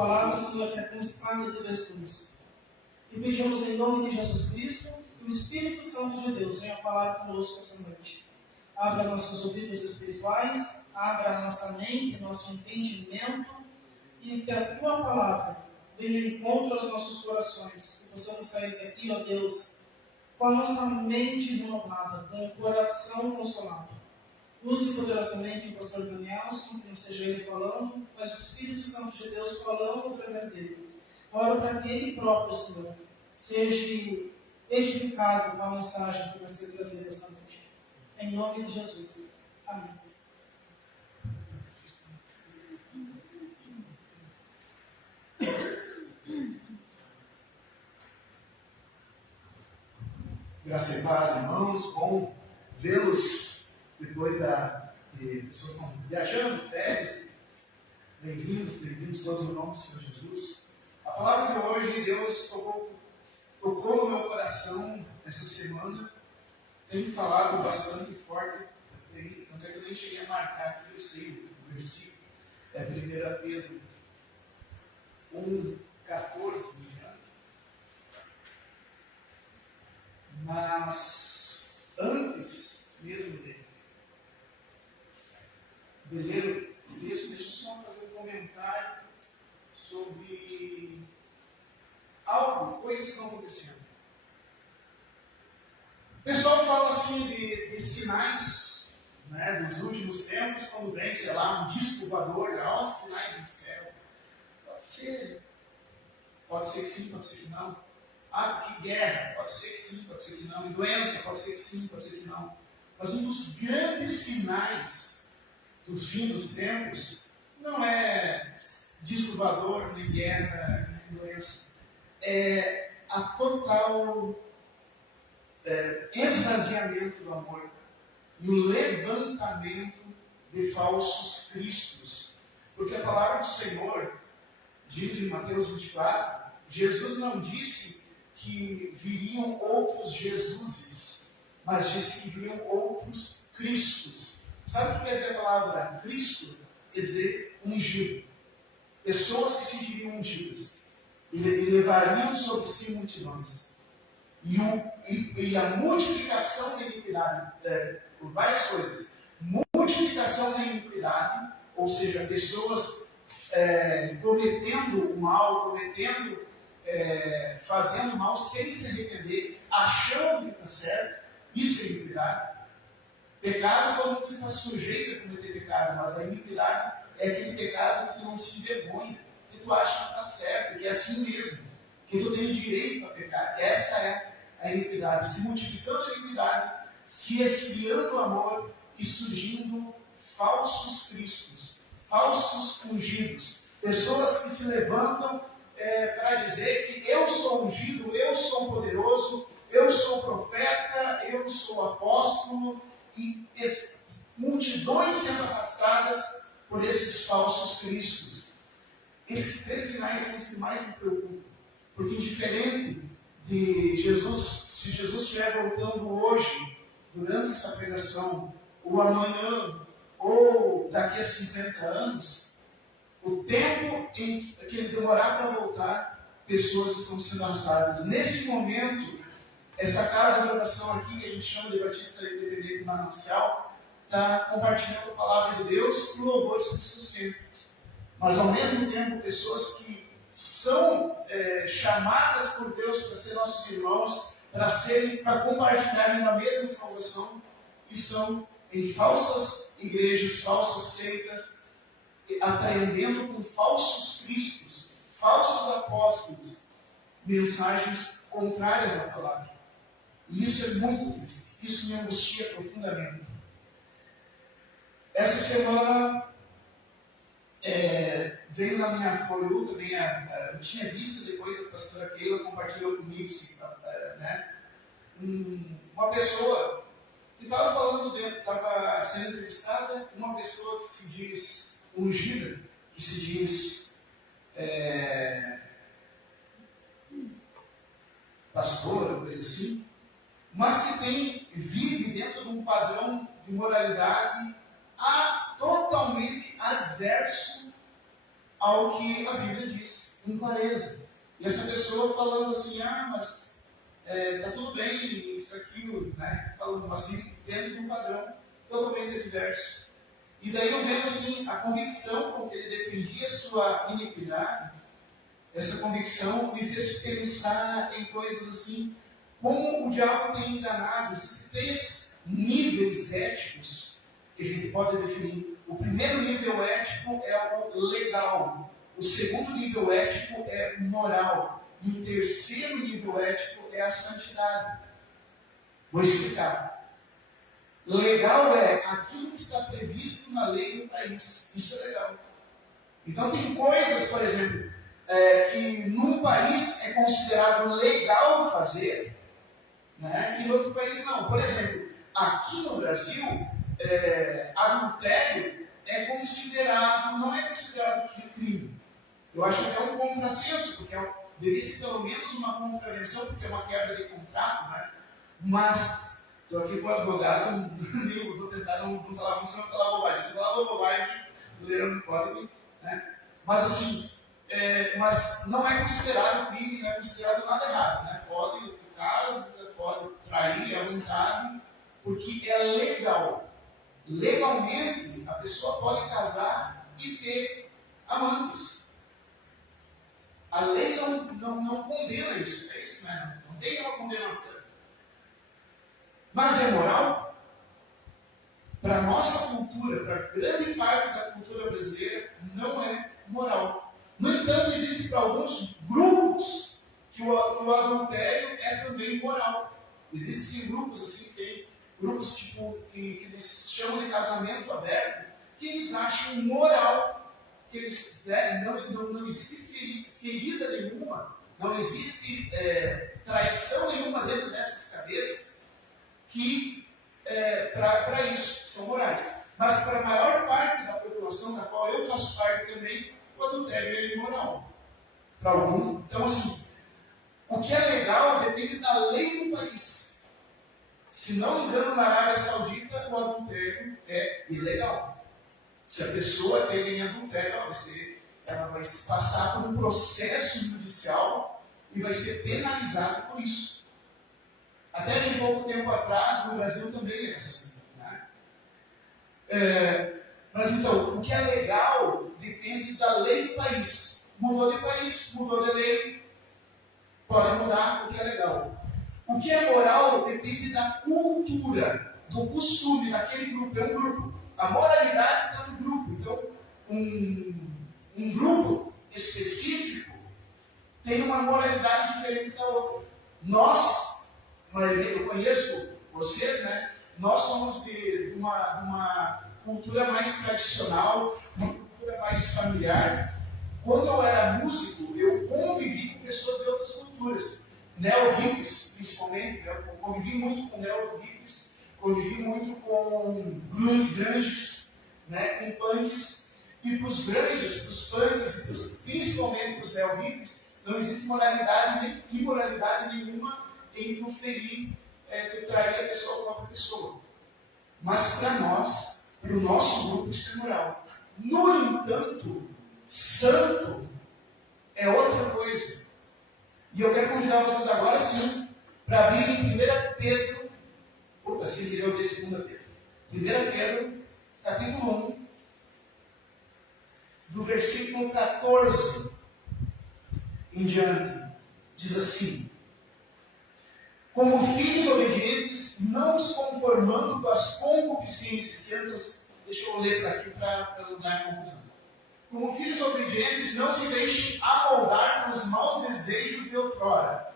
palavra, Senhor, que é com espada de dois gumes. E pedimos em nome de Jesus Cristo que o Espírito Santo de Deus venha falar conosco essa noite. Abra nossos ouvidos espirituais, abra a nossa mente, nosso entendimento, e que a Tua palavra venha em encontro aos nossos corações. Que possamos sair daqui, ó Deus, com a nossa mente renovada, com o coração consolado. Use poderosamente o pastor Daniel, que não seja ele falando, mas o Espírito Santo de Deus falando através dele. Oro para que ele próprio, Senhor, seja edificado com a mensagem que vai ser trazida esta noite. Em nome de Jesus. Amém. Graça e paz, irmãos. Bom vê-los depois de pessoas que estão viajando, férias. Bem-vindos todos no nome do Senhor Jesus. A palavra de hoje, Deus tocou no meu coração essa semana. Tenho falado bastante forte, tanto é que eu nem cheguei a marcar aqui, eu sei o versículo. É 1 Pedro 1,14 em diante. Mas antes mesmo de ler o texto, deixa eu só fazer um comentário sobre coisas que estão acontecendo. O pessoal fala assim de sinais, né, nos últimos tempos, quando vem, sei lá, um disco voador, ó, sinais do céu. Pode ser que sim, pode ser que não. Que guerra, pode ser que sim, pode ser que não. E doença, pode ser que sim, pode ser que não. Mas um dos grandes sinais do fim dos tempos não é disco voador, nem guerra, nem doença. É a total esvaziamento do amor e o levantamento de falsos cristos. Porque a palavra do Senhor diz em Mateus 24, Jesus não disse que viriam outros Jesuses, mas disse que viriam outros Cristos. Sabe o que quer dizer a palavra Cristo? Quer dizer ungido. Pessoas que se sentiriam ungidas e levariam sobre si multidões. E a multiplicação da iniquidade, por várias coisas. Multiplicação da iniquidade, ou seja, pessoas cometendo o mal, fazendo mal sem se arrepender, achando que está certo. Isso é iniquidade. Pecado quando você está sujeito a cometer pecado, mas a iniquidade é aquele pecado que tu não se envergonha, que tu acha que está certo, que é assim mesmo, que tu tem direito a pecar. Essa é a iniquidade. Se multiplicando a iniquidade, se esfriando o amor e surgindo falsos cristos, falsos ungidos, pessoas que se levantam para dizer que eu sou ungido, eu sou poderoso, eu sou profeta, eu sou apóstolo, e multidões sendo arrastadas por esses falsos cristos. Esses três sinais são os que mais me preocupam, porque diferente de Jesus, se Jesus estiver voltando hoje, durante essa pregação, ou amanhã, ou daqui a 50 anos, o tempo em que ele demorar para voltar, pessoas estão sendo lançadas. Nesse momento, essa casa de oração aqui, que a gente chama de Batista Independente Manancial, está compartilhando a palavra de Deus e louvores que sustentam. Mas, ao mesmo tempo, pessoas que são chamadas por Deus para ser nossos irmãos, para compartilharem da mesma salvação, estão em falsas igrejas, falsas seitas, apreendendo com falsos cristos, falsos apóstolos, mensagens contrárias à palavra. E isso é muito triste. Isso me angustia profundamente. Essa semana veio na minha folha também, eu tinha visto depois a pastora Keila compartilhou comigo, uma pessoa que estava falando, estava sendo entrevistada, uma pessoa que se diz ungida, que se diz pastora, coisa assim, mas que vive dentro de um padrão de moralidade totalmente adverso ao que a Bíblia diz, com clareza. E essa pessoa falando assim, mas tá tudo bem, isso, aquilo, né? Falando, mas vive dentro de um padrão totalmente adverso. E daí eu vendo assim, a convicção com que ele defendia sua iniquidade, essa convicção me fez pensar em coisas assim, como o diabo tem enganado esses 3 níveis éticos que a gente pode definir. O primeiro nível ético é o legal, o segundo nível ético é o moral, e o terceiro nível ético é a santidade. Vou explicar. Legal é aquilo que está previsto na lei do país. Isso é legal. Então tem coisas, por exemplo, que num país é considerado legal fazer, né, e em outro país não. Por exemplo, aqui no Brasil, adultério não é considerado crime. Eu acho até um contrassenso, porque deveria ser pelo menos uma contravenção, porque é uma quebra de contrato, né? Mas estou aqui com o advogado, vou tentar não falar muito, senão falar bobagem. Se falar bobagem, o leão não pode, né? Mas assim, mas não é considerado crime, não é considerado nada errado, né? Pode casa, pode trair à vontade, porque é legal. Legalmente, a pessoa pode casar e ter amantes. A lei não condena isso, é isso, né? Não tem uma condenação. Mas é moral? Para a nossa cultura, para grande parte da cultura brasileira, não é moral. No entanto, existe para alguns grupos que o adultério é também moral. Existem grupos assim, tem grupos tipo, que eles chamam de casamento aberto, que eles acham moral, que eles, não existe ferida nenhuma, não existe traição nenhuma dentro dessas cabeças, que para isso são morais. Mas para a maior parte da população da qual eu faço parte também, o adultério é imoral. Para algum. Então, assim, o que é legal depende da lei do país. Se não me engano, na Arábia Saudita, o adultério é ilegal. Se a pessoa pega em adultério, ela vai passar por um processo judicial e vai ser penalizada por isso. Até bem pouco tempo atrás, no Brasil também é assim. Né? Mas então, o que é legal depende da lei do país. Mudou de país, mudou de lei, pode mudar o que é legal. O que é moral depende da cultura, do costume daquele grupo. É um grupo. A moralidade está no grupo. Então, um grupo específico tem uma moralidade diferente da outra. Nós, eu conheço vocês, né? Nós somos de uma cultura mais tradicional, uma cultura mais familiar. Quando eu era músico, eu convivi com pessoas de outras culturas. Neo-hippies, principalmente. Eu convivi muito com neo-hippies, convivi muito com grunges, né? Com punks. E para os grunges, para os punks, principalmente para os neo-hippies, não existe moralidade nem imoralidade nenhuma em tu ferir, tu trair a pessoa com outra pessoa. Mas para nós, para o nosso grupo, isso é moral. No entanto, santo é outra coisa. E eu quero convidar vocês agora sim para abrir em 1 Pedro, se ele ler 2 Pedro. 1 Pedro, capítulo 1, do versículo 14 em diante, diz assim: como filhos obedientes, não os conformando com as concupiscências que andas. Deixa eu ler para aqui para não dar confusão. Como filhos obedientes, não se deixem amoldar pelos maus desejos de outrora,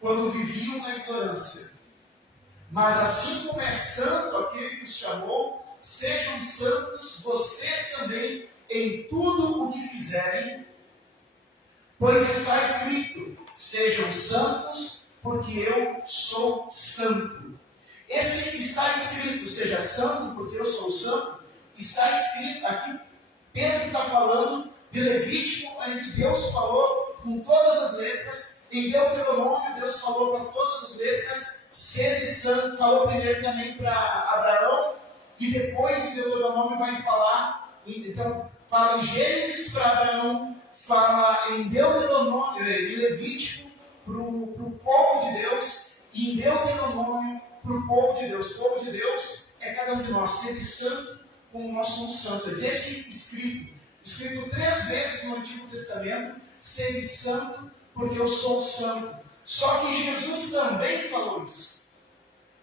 quando viviam na ignorância. Mas assim como é santo aquele que os chamou, sejam santos vocês também em tudo o que fizerem, pois está escrito: sejam santos, porque eu sou santo. Esse que está escrito, seja santo, porque eu sou santo, está escrito aqui. Pedro está falando de Levítico, em que Deus falou com todas as letras. Em Deuteronômio, Deus falou com todas as letras, sede santo, falou primeiro também para Abraão, e depois em Deuteronômio vai falar, então fala em Gênesis para Abraão, fala em Deuteronômio, em Levítico para o povo de Deus, e em Deuteronômio para o povo de Deus. O povo de Deus é cada um de nós, ser santo como nós somos santos. É desse escrito 3 vezes no Antigo Testamento, ser santo porque eu sou santo. Só que Jesus também falou isso.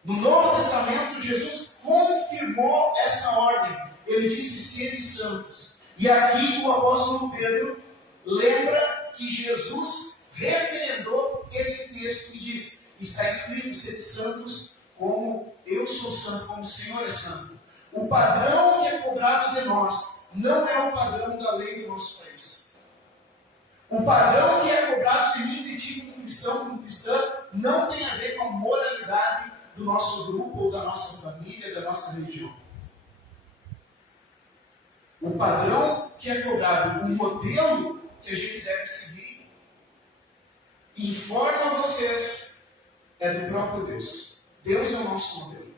No Novo Testamento, Jesus confirmou essa ordem. Ele disse, sede santos. E aqui o apóstolo Pedro lembra que Jesus referendou esse texto e diz, está escrito, sede santos como eu sou santo, como o Senhor é santo. O padrão que é cobrado de nós não é o padrão da lei do nosso país. O padrão que é cobrado de mim e de ti como cristão, como cristã, não tem a ver com a moralidade do nosso grupo, ou da nossa família, da nossa religião. O padrão que é cobrado, o modelo que a gente deve seguir, informa a vocês, é do próprio Deus. Deus é o nosso modelo.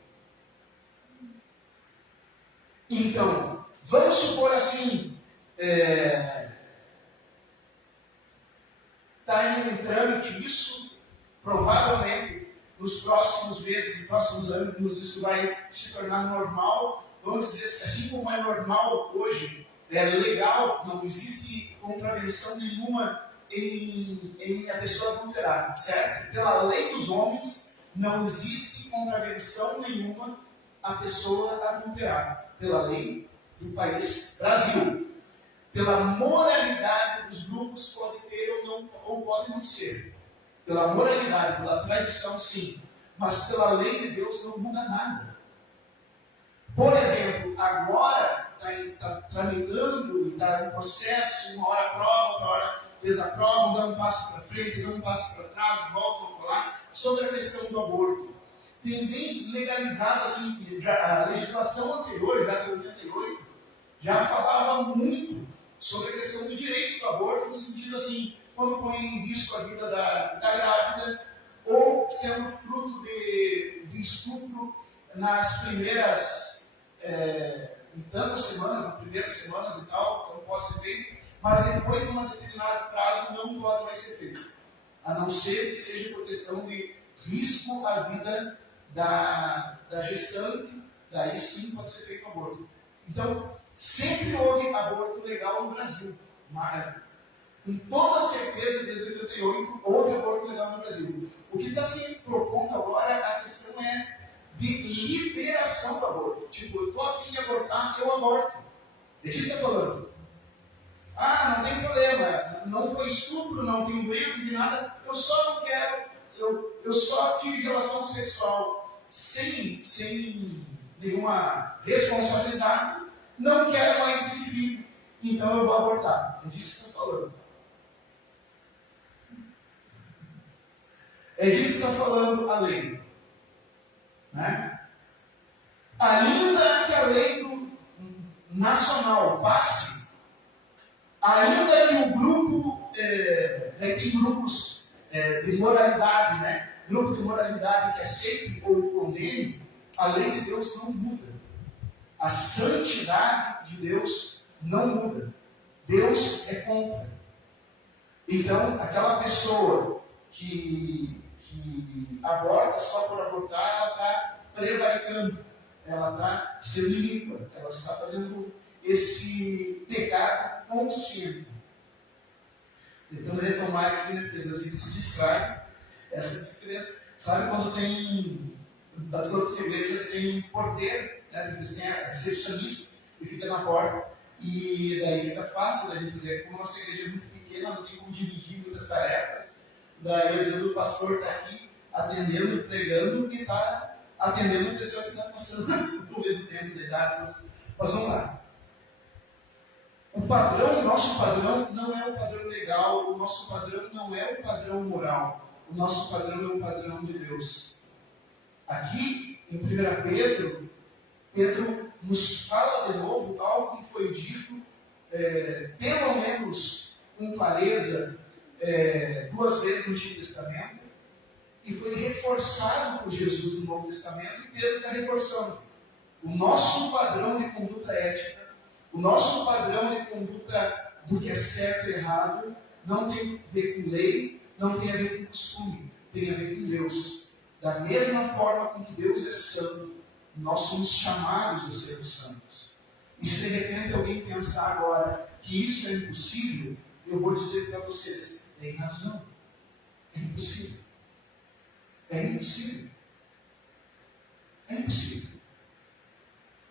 Então, vamos supor assim, está indo em trâmite isso, provavelmente nos próximos meses, nos próximos anos, isso vai se tornar normal. Vamos dizer assim, como é normal hoje, é legal, não existe contravenção nenhuma em a pessoa adulterar, certo? Pela lei dos homens, não existe contravenção nenhuma a pessoa adulterar. Pela lei do país Brasil. Pela moralidade dos grupos, pode ter ou pode não ser. Pela moralidade, pela tradição, sim. Mas pela lei de Deus não muda nada. Por exemplo, agora está tramitando, está no processo, uma hora aprova, outra hora desaprovam, dão um passo para frente, dão um passo para trás, voltam a falar sobre a questão do aborto. Tem bem legalizado, assim, a legislação anterior, já de 88, já falava muito sobre a questão do direito do aborto, no sentido assim, quando põe em risco a vida da grávida, ou sendo fruto de estupro nas primeiras, em tantas semanas, nas primeiras semanas e tal, então pode ser feito, mas depois de um determinado prazo não pode mais ser feito, a não ser que seja por questão de risco à vida da gestante, daí sim pode ser feito aborto. Então, sempre houve aborto legal no Brasil. Mas, com toda certeza, desde 88, houve aborto legal no Brasil. O que está se propondo agora, a questão é de liberação do aborto. Tipo, eu estou a fim de abortar, eu aborto. É disso que está falando. Ah, não tem problema, não foi estupro, não tem doença de nada, eu só não quero, eu só tive relação sexual sem nenhuma responsabilidade, não quero mais esse filho, então eu vou abortar. É disso que está falando. É disso que está falando a lei. Né? Ainda que a lei nacional passe, ainda que o grupo, tem grupos de moralidade, né? Grupo de moralidade que aceite ou condene, a lei de Deus não muda. A santidade de Deus não muda. Deus é contra. Então, aquela pessoa que aborta só por abortar, ela está prevaricando, ela está sendo iníqua, ela está fazendo esse pecado consciente. Tentando retomar aqui, né, porque às vezes a gente se distrai. Essa diferença. Sabe quando tem, das outras igrejas tem porteiro, né, depois tem a recepcionista que fica na porta, e daí fica fácil da gente dizer, como a nossa igreja é muito pequena, não tem como dividir muitas tarefas, daí às vezes o pastor está aqui atendendo, pregando, e está atendendo a pessoa que está passando por esse tempo de idade. Mas vamos lá. O padrão, o nosso padrão não é o padrão legal, o nosso padrão não é o padrão moral, o nosso padrão é o padrão de Deus. Aqui, em 1 Pedro, Pedro nos fala de novo algo que foi dito, pelo menos com clareza, 2 vezes no Antigo Testamento, e foi reforçado por Jesus no Novo Testamento, e Pedro está reforçando. O nosso padrão de conduta ética, O nosso padrão de conduta do que é certo e errado não tem a ver com lei, não tem a ver com costume, tem a ver com Deus. Da mesma forma com que Deus é santo, nós somos chamados a sermos santos. E se de repente alguém pensar agora que isso é impossível, eu vou dizer para vocês, tem razão. É impossível. É impossível. É impossível.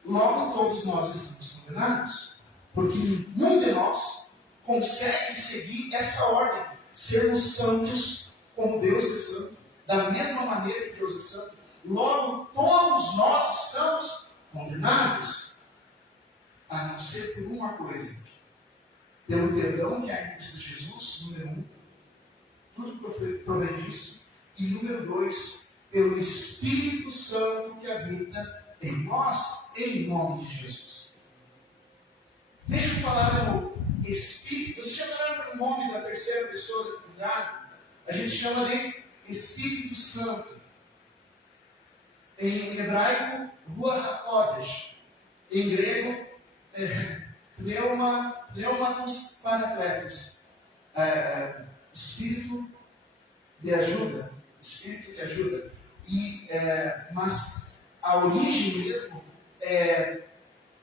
Logo, todos nós estamos condenados, porque nenhum de nós consegue seguir essa ordem, sermos santos como Deus é santo, da mesma maneira que Deus é santo. Logo, todos nós estamos condenados, a não ser por uma coisa: pelo perdão que há em Cristo Jesus, número 1, tudo provém disso, e número 2, pelo Espírito Santo que habita em nós, em nome de Jesus. Deixa eu falar de novo. Espírito, você já lembra o nome da terceira pessoa da Trindade? A gente chama de Espírito Santo. Em hebraico, Ruach HaKodesh. Em grego, Pneumatos Parakletos. Espírito de ajuda. Espírito que ajuda. Mas a origem mesmo é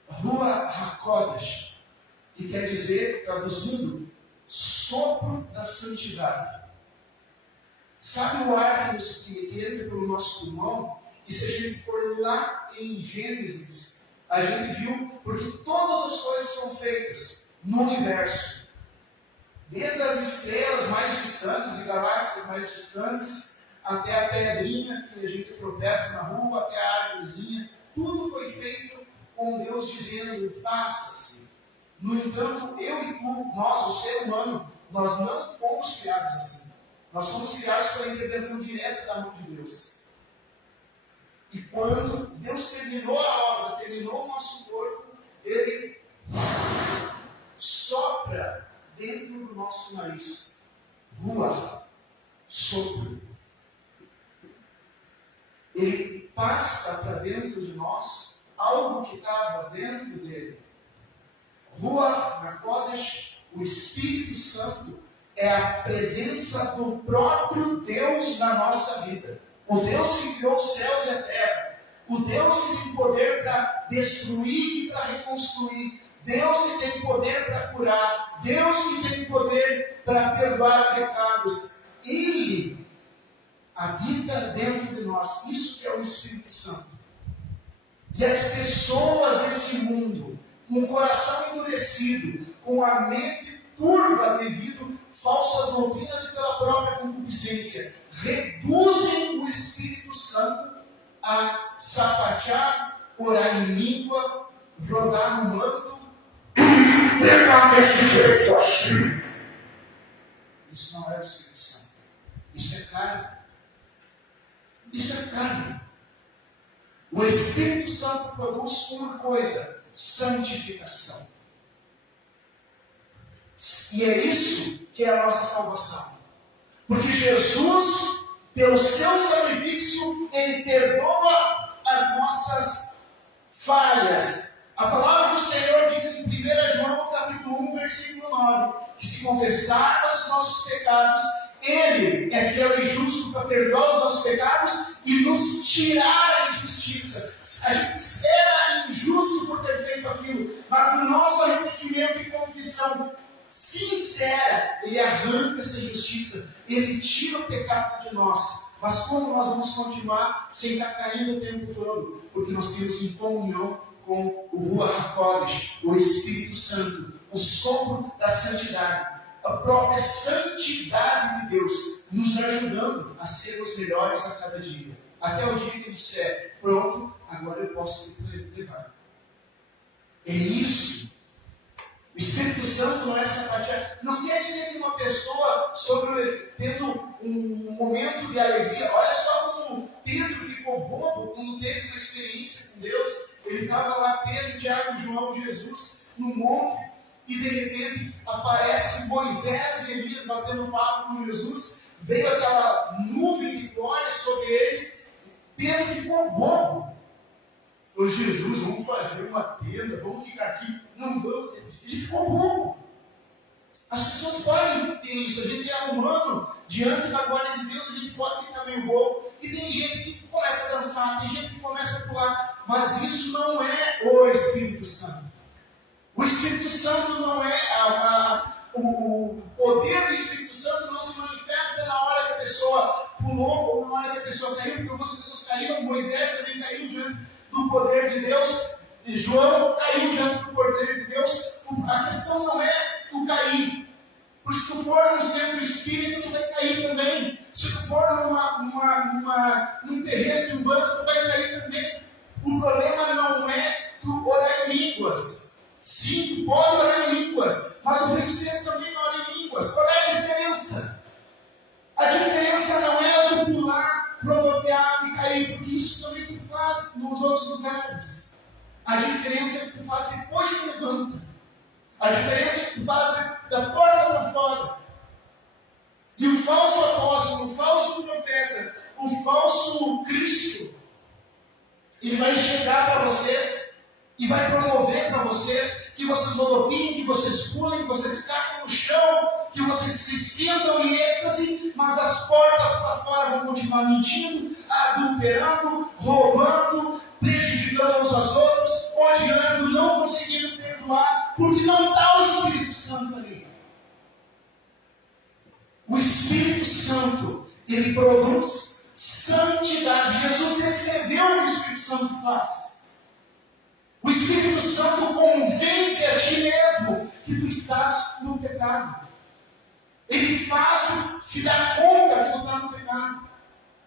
Ruach HaKodesh, que quer dizer, traduzindo, sopro da santidade. Sabe o ar que entra pelo nosso pulmão? E se a gente for lá em Gênesis, a gente viu, porque todas as coisas são feitas no universo. Desde as estrelas mais distantes e galáxias mais distantes, até a pedrinha que a gente tropeça na rua, até a árvorezinha, tudo foi feito com Deus dizendo, faça-se. No entanto, eu e tu, nós, o ser humano, nós não fomos criados assim. Nós somos criados pela intervenção direta da mão de Deus. E quando Deus terminou a obra, terminou o nosso corpo, Ele sopra dentro do nosso nariz. Ruach, sopro. Ele passa para dentro de nós algo que estava dentro dele. Ruach HaKodesh, o Espírito Santo, é a presença do próprio Deus na nossa vida. O Deus que criou os céus e a terra. O Deus que tem poder para destruir e para reconstruir. Deus que tem poder para curar. Deus que tem poder para perdoar pecados. Ele habita dentro de nós. Isso que é o Espírito Santo. E as pessoas desse mundo, com o coração endurecido, com a mente turva devido a falsas doutrinas e pela própria concupiscência, reduzem o Espírito Santo a sapatear, orar em língua, rodar no manto, pegar desse jeito assim. Isso não é o Espírito Santo. Isso é carne. Isso é carne. O Espírito Santo produz uma coisa: santificação. E é isso que é a nossa salvação. Porque Jesus, pelo seu sacrifício, Ele perdoa as nossas falhas. A palavra do Senhor diz em 1 João capítulo 1, versículo 9, que se confessarmos os nossos pecados, Ele é fiel e justo para perdoar os nossos pecados e nos tirar a injustiça. A gente era injusto por ter feito aquilo, mas no nosso arrependimento e confissão sincera, Ele arranca essa injustiça, Ele tira o pecado de nós. Mas como nós vamos continuar sem estar caindo o tempo todo? Porque nós temos em comunhão com o Ruach HaKodesh, o Espírito Santo, o sopro da santidade, a própria santidade de Deus, nos ajudando a sermos melhores a cada dia. Até o dia que Ele disser, pronto, agora eu posso te levar. É isso. O Espírito Santo não é sapatear. Não quer dizer que uma pessoa, tendo um momento de alegria, olha só como Pedro ficou bobo quando teve uma experiência com Deus. Ele estava lá, Pedro, Tiago, João, Jesus, no monte, e de repente aparece Moisés e Elias batendo papo com Jesus. Veio aquela nuvem de glória sobre eles. Pedro ficou bobo. Ô Jesus, vamos fazer uma tenda, vamos ficar aqui. Não vamos. Ele ficou bobo. As pessoas podem ter isso. A gente é humano, diante da glória de Deus, a gente pode ficar meio bobo. E tem gente que começa a dançar, tem gente que começa a pular. Mas isso não é o Espírito Santo. O Espírito Santo não é o poder do Espírito Santo não se manifesta na hora que a pessoa pulou ou na hora que a pessoa caiu, porque algumas pessoas caíram. Moisés também caiu diante do poder de Deus. E João caiu diante do poder de Deus. A questão não é tu cair. Porque se tu for no centro espírita, tu vai cair também. Se tu for num terreno de umbanda, tu vai cair também. O problema não é tu orar em línguas. Sim, tu pode orar em línguas, mas o feiticeiro também ora em línguas. Qual é a diferença? A diferença não é tu pular, rodopiar e cair, porque isso também tu faz nos outros lugares. A diferença é que tu faz depois que levanta. A diferença é que tu faz da porta para fora. E o falso apóstolo, o falso profeta, o falso Cristo, ele vai chegar para vocês e vai promover para vocês que vocês rodopiem, que vocês pulem, que vocês caem no chão, que vocês se sintam em êxtase, mas das portas para fora vão continuar mentindo, adulterando, roubando, prejudicando uns aos outros, odiando, não conseguindo perdoar, porque não está o Espírito Santo ali. O Espírito Santo, ele produz santidade. Jesus descreveu o que o Espírito Santo faz. O Espírito Santo convence a ti mesmo que tu estás no pecado. Ele faz tu se dar conta que tu está no pecado.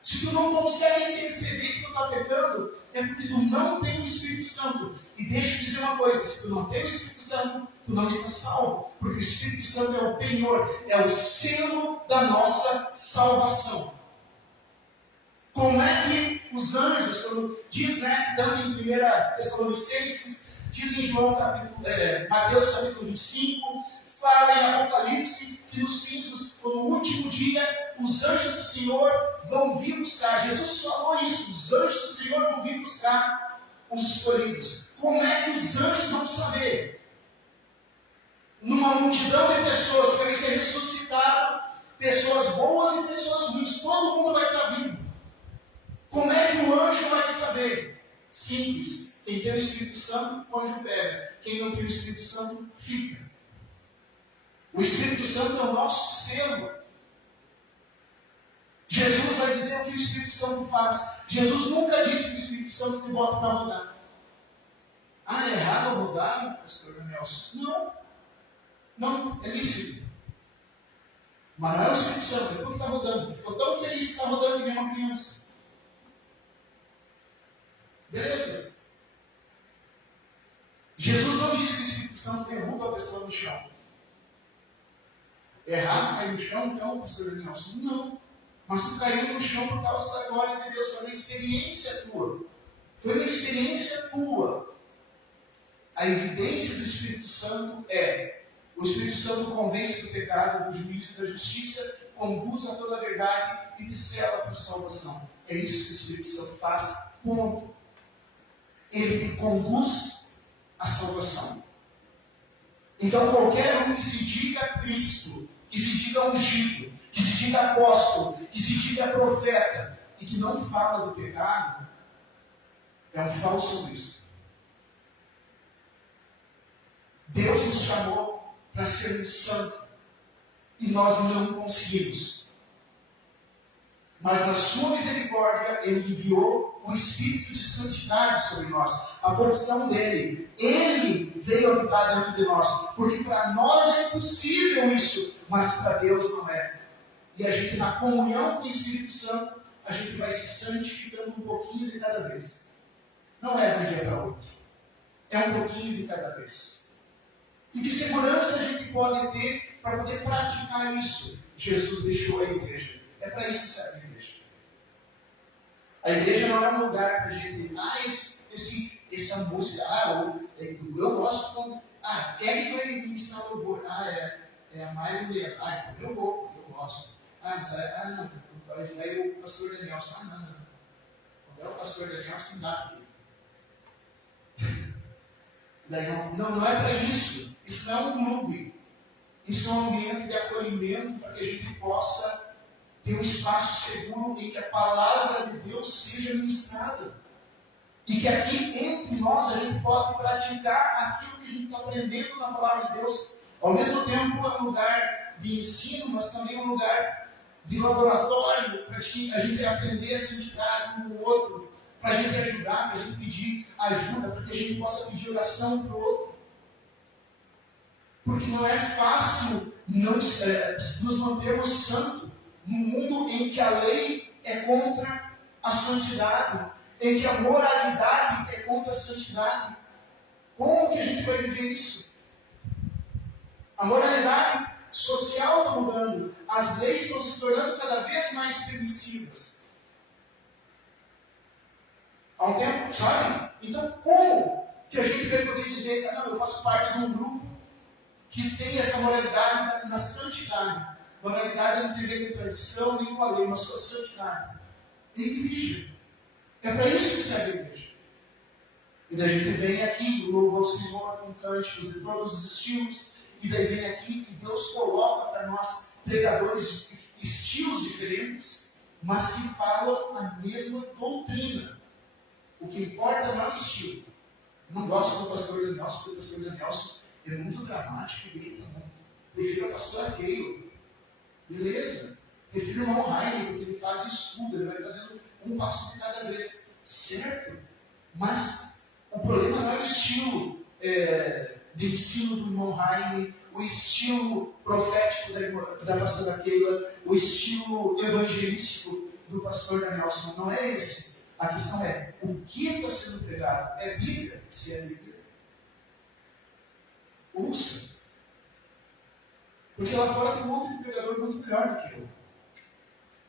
Se tu não consegue perceber que tu está pecando, é porque tu não tem o Espírito Santo. E deixa eu dizer uma coisa, se tu não tem o Espírito Santo, tu não está salvo. Porque o Espírito Santo é o penhor, é o selo da nossa salvação. Como é que os anjos, quando diz, tanto em 1 Tessalonicenses, diz em Mateus capítulo 25, fala em Apocalipse, que nos fins, no último dia, os anjos do Senhor vão vir buscar. Jesus falou isso, os anjos do Senhor vão vir buscar os escolhidos. Como é que os anjos vão saber? Numa multidão de pessoas que vai ser ressuscitado, pessoas boas e pessoas ruins, todo mundo vai estar vivo. Como é que o anjo vai saber? Simples. Quem tem o Espírito Santo, o anjo pega. Quem não tem o Espírito Santo, fica. O Espírito Santo é o nosso selo. Jesus vai dizer o que o Espírito Santo faz. Jesus nunca disse que o Espírito Santo te bota para rodar. É errado rodar, pastor Nelson? Não. Não, é lícito. Mas não é o Espírito Santo, é porque está rodando. Ficou tão feliz que está rodando que nem uma criança. Beleza. Jesus não disse que o Espírito Santo derruba a pessoa no chão. É errado cair no chão, então, pastor Nelson? Não. Mas tu caiu no chão por causa da glória de Deus. Foi uma experiência tua. Foi uma experiência tua. A evidência do Espírito Santo é: o Espírito Santo convence do pecado, do juízo e da justiça, conduz a toda a verdade e te sela para a salvação. É isso que o Espírito Santo faz. Ponto. Ele te conduz à salvação. Então, qualquer um que se diga Cristo, que se diga ungido, que se diga apóstolo, que se diga profeta, e que não fala do pecado, é um falso Cristo. Deus nos chamou para sermos santos, e nós não conseguimos. Mas na sua misericórdia, Ele enviou o Espírito de santidade sobre nós, a porção dele. Ele veio habitar dentro de nós, porque para nós é impossível isso, mas para Deus não é. E a gente, na comunhão com o Espírito Santo, a gente vai se santificando um pouquinho de cada vez. Não é de um dia para outro. É um pouquinho de cada vez. E que segurança a gente pode ter para poder praticar isso? Jesus deixou a igreja. É para isso que serve a igreja. A igreja não é um lugar para a gente, essa música, eu gosto quando, quem que vai ministrar louvor? É a Maia Mulher. Eu vou, eu gosto. Não, vai o pastor Danielson. Não. Quando é o pastor Danielson, não dá. Daí não é para isso. Isso não é um clube. Isso é um ambiente de acolhimento para que a gente possa ter um espaço seguro em que a palavra de Deus seja ministrada. E que aqui entre nós a gente pode praticar aquilo que a gente está aprendendo na palavra de Deus. Ao mesmo tempo é um lugar de ensino, mas também é um lugar de laboratório para que a gente aprender a se indicar um no outro, para a gente ajudar, para a gente pedir ajuda, para que a gente possa pedir oração para o outro. Porque não é fácil nos mantermos santos num mundo em que a lei é contra a santidade, em que a moralidade é contra a santidade. Como que a gente vai viver isso? A moralidade social está mudando, as leis estão se tornando cada vez mais permissivas. Há um tempo, sabe? Então, como que a gente vai poder dizer, não, eu faço parte de um grupo que tem essa moralidade na santidade? Moralidade não tem a ver com tradição nem com a lei, mas com a santidade. Tem igreja. É para isso que serve a igreja. E daí a gente vem aqui, louva o Senhor com cânticos de todos os estilos, e daí vem aqui e Deus coloca para nós pregadores de estilos diferentes, mas que falam a mesma doutrina. O que importa não é o estilo. Eu não gosto do pastor Danielson, porque o pastor Danielson é muito dramático e grita muito. Prefiro a pastora Keilo. Beleza. Prefiro o irmão Rainer, porque ele faz estudo, ele vai fazendo um passo de cada vez. Certo. Mas o problema não é o estilo de ensino do irmão Rainer, o estilo profético da pastora Keila, o estilo evangelístico do pastor Danielson. Não é esse. A questão é, o que está sendo pregado? É Bíblia? Se é Bíblia, ouça. Porque lá fora tem um outro pregador muito melhor do que eu.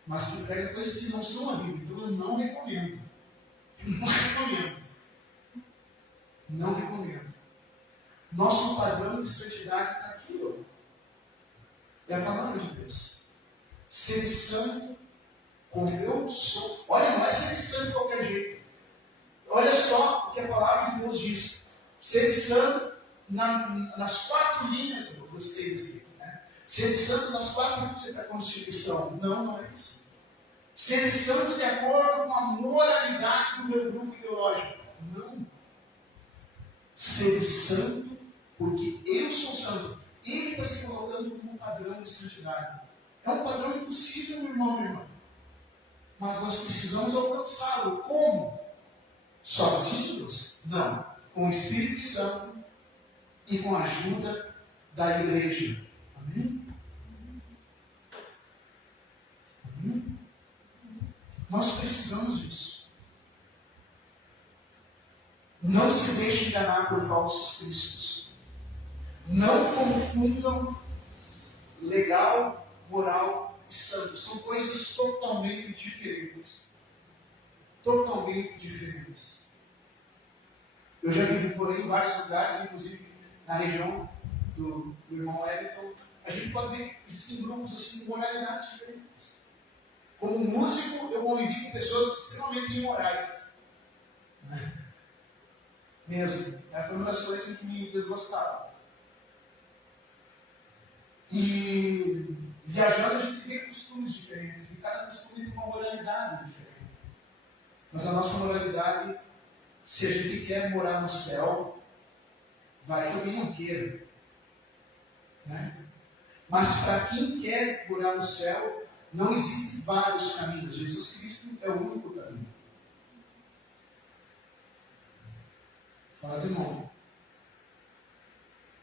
Mas que prega coisas que não são a Bíblia. Então eu não recomendo. Não recomendo. Não recomendo. Nosso padrão de santidade está aqui, ó. É a palavra de Deus. Ser santo como eu sou. Olha, não é ser santo de qualquer jeito. Olha só o que a palavra de Deus diz. Ser santo nas 4 linhas, eu gostei desse, né? Ser santo nas 4 linhas da Constituição. Não é isso. Ser santo de acordo com a moralidade do meu grupo ideológico. Não. Ser santo porque eu sou santo. Ele está se colocando como um padrão de santidade. É um padrão impossível, meu irmão, minha irmã. Mas nós precisamos alcançá-lo. Como? Sozinhos? Não. Com o Espírito Santo e com a ajuda da igreja. Amém? Amém? Nós precisamos disso. Não se deixe enganar por falsos cristos. Não confundam legal, moral e santo. São coisas totalmente diferentes. Totalmente diferentes. Eu já vivi por aí em vários lugares, inclusive na região do irmão Wellington. A gente pode ver que existem grupos assim, de moralidades diferentes. Como músico, eu convivi com pessoas extremamente imorais. Mesmo. Foi uma das coisas que me desgostava. E viajando a gente vê costumes diferentes. E cada costume tem uma moralidade diferente. Mas a nossa moralidade, se a gente quer morar no céu, vai que alguém não queira. Né? Mas para quem quer morar no céu, não existem vários caminhos. Jesus Cristo é o único caminho. Fala de novo.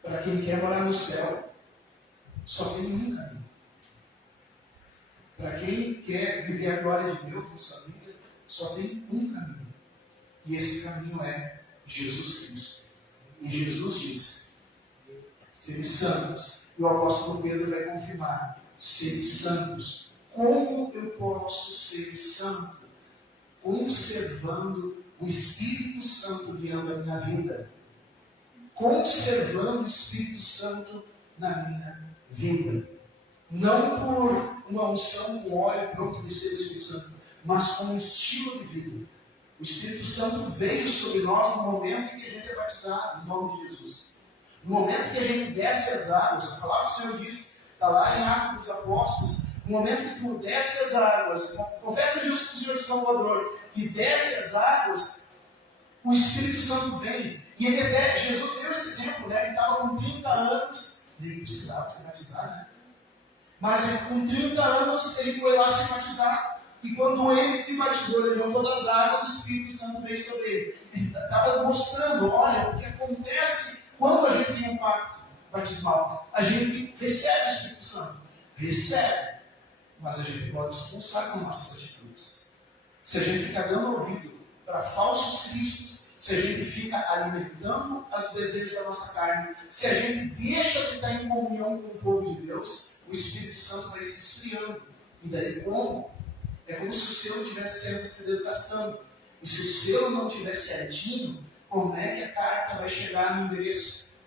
Para quem quer morar no céu, só tem um caminho. Para quem quer viver a glória de Deus na sua vida, só tem um caminho. E esse caminho é Jesus Cristo. E Jesus disse: sede santos. E o apóstolo Pedro vai confirmar: sede santos. Como eu posso ser santo? Conservando o Espírito Santo guiando a minha vida. Conservando o Espírito Santo na minha vida. Não por uma unção com óleo pronto de ser o Espírito Santo, mas com um estilo de vida. O Espírito Santo veio sobre nós no momento em que a gente é batizado, em nome de Jesus. No momento que a gente desce as águas, a palavra do Senhor diz, está lá em Atos dos Apóstolos, no momento que tu desce as águas, confessa Jesus com o Senhor Salvador, e desce as águas, o Espírito Santo vem. E Jesus deu esse exemplo, né? Ele estava com 30 anos, nem precisava se batizar, né? Mas com 30 anos ele foi lá se batizar. E quando ele se batizou, ele levantou das águas, o Espírito Santo veio sobre ele. Ele estava mostrando, olha, o que acontece quando a gente tem um pacto batismal. A gente recebe o Espírito Santo. Recebe. Mas a gente pode expulsar com nossas atitudes. Se a gente ficar dando ouvido para falsos cristos, se a gente fica alimentando os desejos da nossa carne, se a gente deixa de estar em comunhão com o povo de Deus, o Espírito Santo vai se esfriando. E daí como? É como se o selo estivesse sendo se desgastando. E se o selo não estiver certinho, como é que a carta vai chegar no endereço?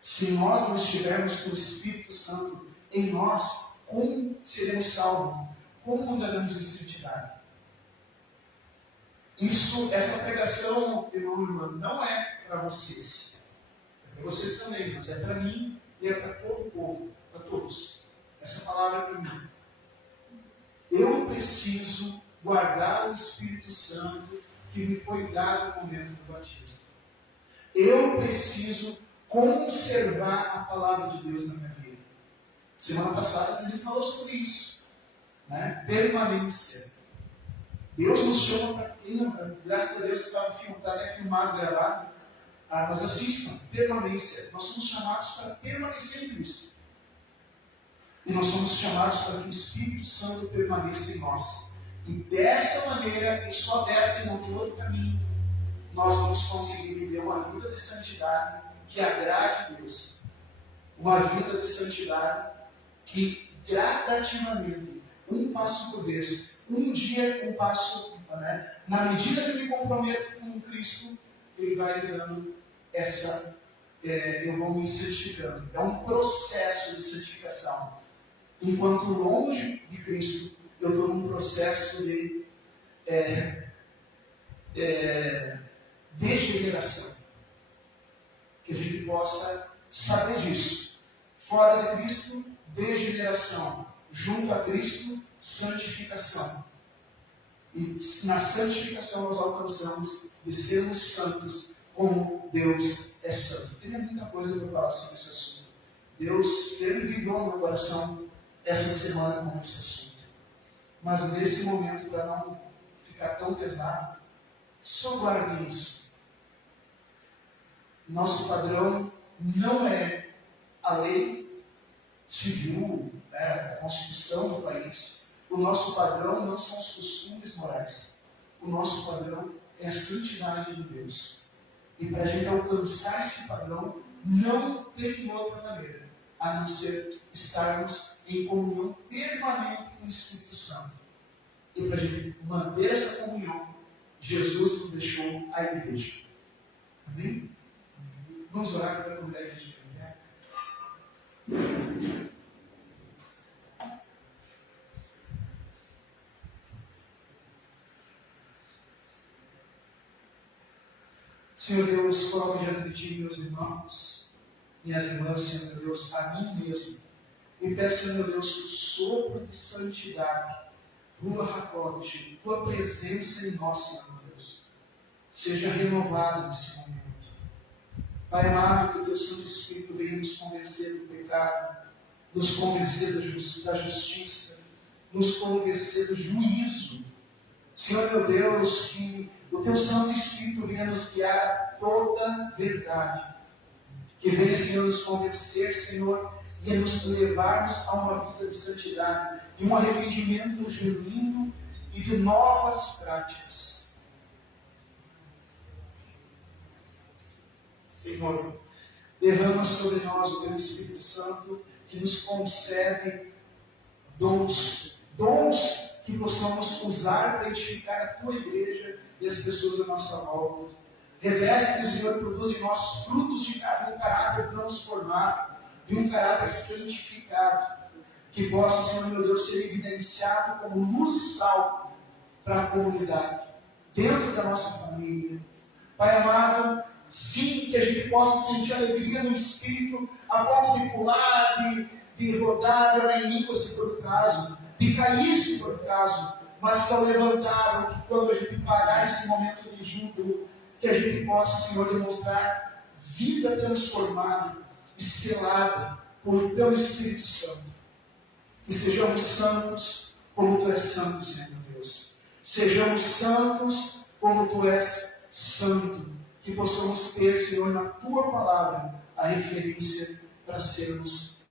Se nós não estivermos com o Espírito Santo em nós, como seremos salvos? Como andaremos em santidade? Essa pregação, irmão e irmã, não é para vocês. É para vocês também, mas é para mim e é para todo o povo, para todos. Essa palavra é para mim. Eu preciso guardar o Espírito Santo que me foi dado no momento do batismo. Eu preciso conservar a palavra de Deus na minha vida. Semana passada a gente falou sobre isso. Né? Permanência. Deus nos chama para quem, graças a Deus, está até filmado, gravado. Mas assistam, permanência. Nós somos chamados para permanecer em Cristo. E nós somos chamados para que o Espírito Santo permaneça em nós. E dessa maneira, e só dessa e não tem outro caminho, nós vamos conseguir viver uma vida de santidade que agrade a Deus. Uma vida de santidade que gradativamente, um passo por vez, um dia um passo, né? Na medida que eu me comprometo com Cristo, Ele vai me dando eu vou me santificando. É um processo de santificação. Enquanto longe de Cristo, eu estou num processo de degeneração. Que a gente possa saber disso. Fora de Cristo, degeneração. Junto a Cristo, santificação. E na santificação nós alcançamos de sermos santos como Deus é santo. Teria muita coisa para falar sobre esse assunto. Deus, Ele vibrou no meu coração essa semana com esse assunto. Mas nesse momento, para não ficar tão pesado, só guarde isso. Nosso padrão não é a lei civil, a Constituição do país. O nosso padrão não são os costumes morais. O nosso padrão é a santidade de Deus. E para a gente alcançar esse padrão, não tem outra maneira a não ser estarmos em comunhão permanente com o Espírito Santo. E para a gente manter essa comunhão, Jesus nos deixou a igreja. Amém? Vamos orar para a gente terminar. Senhor Deus, coloco diante de Ti, meus irmãos, minhas irmãs, Senhor Deus, a mim mesmo. E peço, Senhor Deus, que o sopro de santidade, Rua Racote, Tua presença em nós, Senhor Deus, seja renovada nesse momento. Pai amado, que o Teu Santo Espírito venha nos convencer do pecado, nos convencer da justiça, nos convencer do juízo. Senhor meu Deus, que o Teu Santo Espírito venha nos guiar a toda verdade. Que venha, Senhor, nos convencer, Senhor, e a nos levarmos a uma vida de santidade, de um arrependimento genuíno e de novas práticas. Senhor, derrama sobre nós o Teu Espírito Santo, que nos concede dons que possamos usar para edificar a Tua igreja e as pessoas à nossa volta. Reveste, Senhor, produz em nós frutos de um caráter transformado, de um caráter santificado, que possa, Senhor meu Deus, ser evidenciado como luz e sal para a comunidade. dentro da nossa família. Pai amado, sim, que a gente possa sentir alegria no Espírito, a ponto de pular, de rodar, de orar em língua, se for o caso, de cair, se for o caso, mas que ao levantar, ou que quando a gente parar esse momento de júbilo, que a gente possa, Senhor, demonstrar vida transformada e selada por Teu Espírito Santo. Que sejamos santos como Tu és santo, Senhor Deus. Sejamos santos como Tu és santo. Que possamos ter, Senhor, na Tua palavra, a referência para sermos